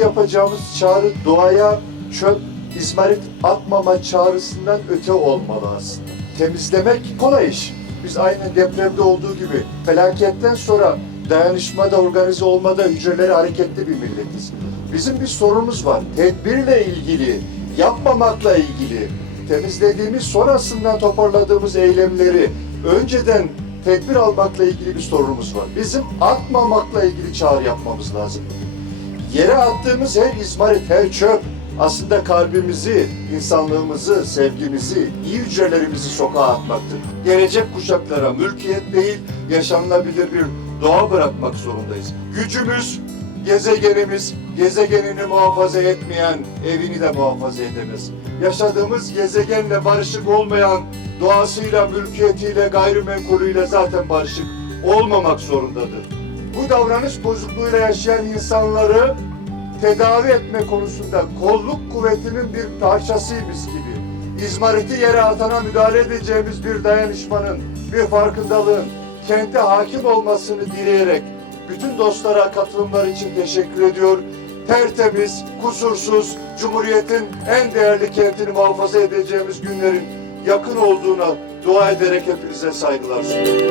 yapacağımız çağrı doğaya çöp, izmarit atmama çağrısından öte olmalı aslında. Temizlemek kolay iş. Biz aynen depremde olduğu gibi felaketten sonra dayanışmada, organize olmada hücreleri hareketli bir milletiz. Bizim bir sorunumuz var. Tedbirle ilgili, yapmamakla ilgili, temizlediğimiz sonrasından toparladığımız eylemleri önceden tedbir almakla ilgili bir sorunumuz var. Bizim atmamakla ilgili çağrı yapmamız lazım. Yere attığımız her izmarit, her çöp aslında kalbimizi, insanlığımızı, sevgimizi, iyi hücrelerimizi sokağa atmaktır. Gelecek kuşaklara mülkiyet değil, yaşanılabilir bir doğa bırakmak zorundayız. Gücümüz, gezegenimiz, gezegenini muhafaza etmeyen evini de muhafaza edemez. Yaşadığımız gezegenle barışık olmayan doğasıyla, mülkiyetiyle, gayrimenkulüyle zaten barışık olmamak zorundadır. Bu davranış bozukluğuyla yaşayan insanları tedavi etme konusunda kolluk kuvvetinin bir parçasıymış gibi İzmariti yere atana müdahale edeceğimiz bir dayanışmanın, bir farkındalığın kente hakim olmasını dileyerek bütün dostlara katılımlar için teşekkür ediyor. Tertemiz, kusursuz, Cumhuriyet'in en değerli kentini muhafaza edeceğimiz günlerin yakın olduğuna dua ederek hepinize saygılar sunuyorum.